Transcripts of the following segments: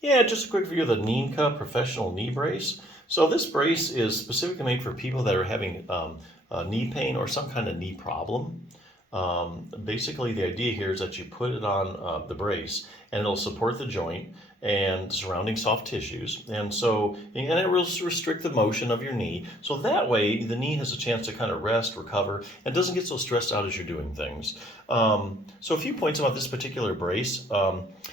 Yeah, just a quick view of the NEENCA professional knee brace. So this brace is specifically made for people that are having knee pain or some kind of knee problem. Basically, the idea here is that you put it on the brace and it'll support the joint and surrounding soft tissues. And it will restrict the motion of your knee. So that way, the knee has a chance to kind of rest, recover, and doesn't get so stressed out as you're doing things. So a few points about this particular brace.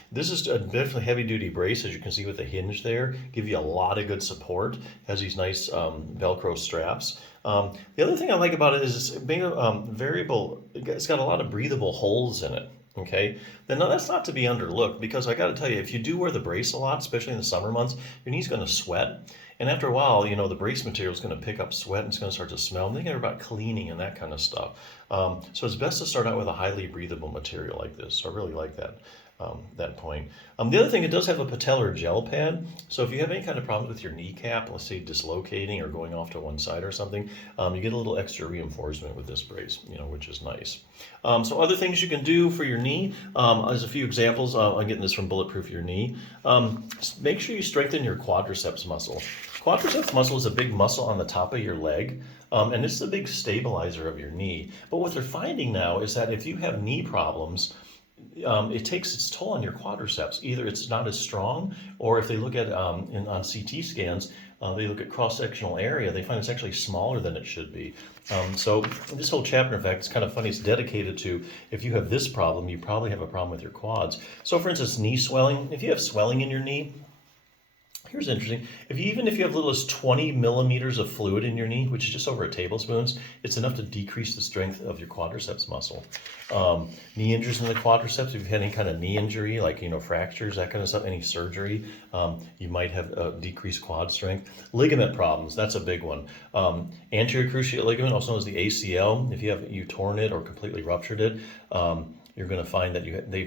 This is a definitely heavy duty brace, as you can see with the hinge there. Give you a lot of good support. Has these nice Velcro straps. The other thing I like about it is it's made of variable. It's got a lot of breathable holes in it. Okay, then now that's not to be underlooked, because I got to tell you, if you do wear the brace a lot, especially in the summer months, your knee's going to sweat. And after a while, the brace material is going to pick up sweat and it's going to start to smell. I'm thinking about cleaning and that kind of stuff. So it's best to start out with a highly breathable material like this. So I really like that point. The other thing, it does have a patellar gel pad. So if you have any kind of problems with your kneecap, let's say dislocating or going off to one side or something, you get a little extra reinforcement with this brace, which is nice. So other things you can do for your knee, as a few examples, I'm getting this from Bulletproof Your Knee. Make sure you strengthen your quadriceps muscle. Quadriceps muscle is a big muscle on the top of your leg, and it's a big stabilizer of your knee. But what they're finding now is that if you have knee problems, it takes its toll on your quadriceps. Either it's not as strong, or if they look at on CT scans, they look at cross-sectional area, they find it's actually smaller than it should be. So this whole chapter, in fact, it's kind of funny. It's dedicated to, if you have this problem, you probably have a problem with your quads. So for instance, knee swelling. If you have swelling in your knee, here's interesting. Even if you have little as 20 millimeters of fluid in your knee, which is just over a tablespoon, it's enough to decrease the strength of your quadriceps muscle. Knee injuries in the quadriceps, if you've had any kind of knee injury, like fractures, that kind of stuff, any surgery, you might have decreased quad strength. Ligament problems, that's a big one. Anterior cruciate ligament, also known as the ACL, if you torn it or completely ruptured it, you're going to find that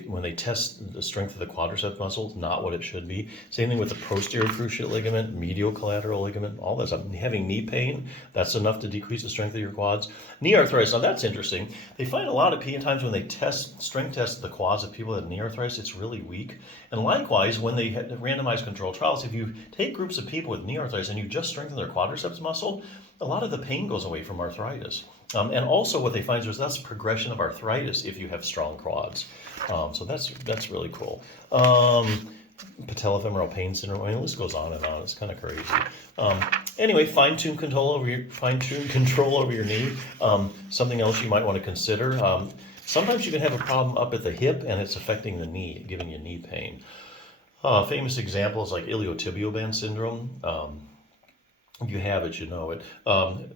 when they test the strength of the quadriceps muscle, it's not what it should be. Same thing with the posterior cruciate ligament, medial collateral ligament, all that stuff. Having knee pain, that's enough to decrease the strength of your quads. Knee arthritis, now that's interesting. They find a lot of times when they strength test the quads of people that have knee arthritis, it's really weak. And likewise, when they had randomized controlled trials, if you take groups of people with knee arthritis and you just strengthen their quadriceps muscle, a lot of the pain goes away from arthritis. And also what they find is there's less progression of arthritis if you have strong quads. So that's really cool. Patellofemoral pain syndrome, the list goes on and on. It's kind of crazy. Anyway, fine-tune control over your knee. Something else you might want to consider. Sometimes you can have a problem up at the hip and it's affecting the knee, giving you knee pain. Famous examples like iliotibial band syndrome. If you have it, you know it.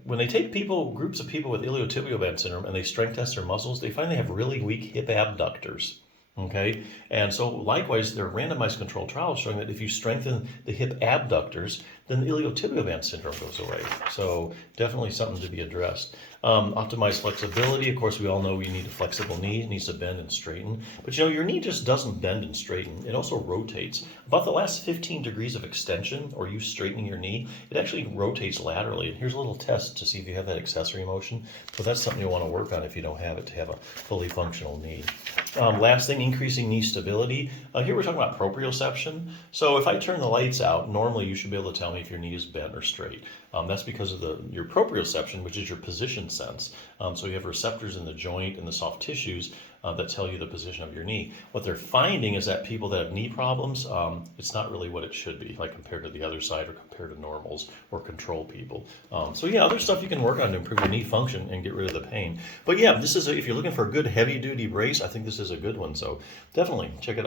When they take groups of people with iliotibial band syndrome, and they strength test their muscles, they find they have really weak hip abductors. Okay, and so likewise, there are randomized controlled trials showing that if you strengthen the hip abductors, then the iliotibial band syndrome goes away. So definitely something to be addressed. Optimize flexibility. Of course, we all know you need a flexible knee. It needs to bend and straighten. But your knee just doesn't bend and straighten. It also rotates. About the last 15 degrees of extension, or you straightening your knee, it actually rotates laterally. And here's a little test to see if you have that accessory motion. So that's something you'll want to work on if you don't have it, to have a fully functional knee. Last thing, increasing knee stability. Here we're talking about proprioception. So if I turn the lights out, normally you should be able to tell me if your knee is bent or straight. That's because of your proprioception, which is your position sense. So you have receptors in the joint and the soft tissues that tell you the position of your knee. What they're finding is that people that have knee problems, it's not really what it should be, like compared to the other side or compared to normals or control people. So yeah, other stuff you can work on to improve your knee function and get rid of the pain. But yeah, if you're looking for a good heavy duty brace, I think this is a good one. So definitely check it out.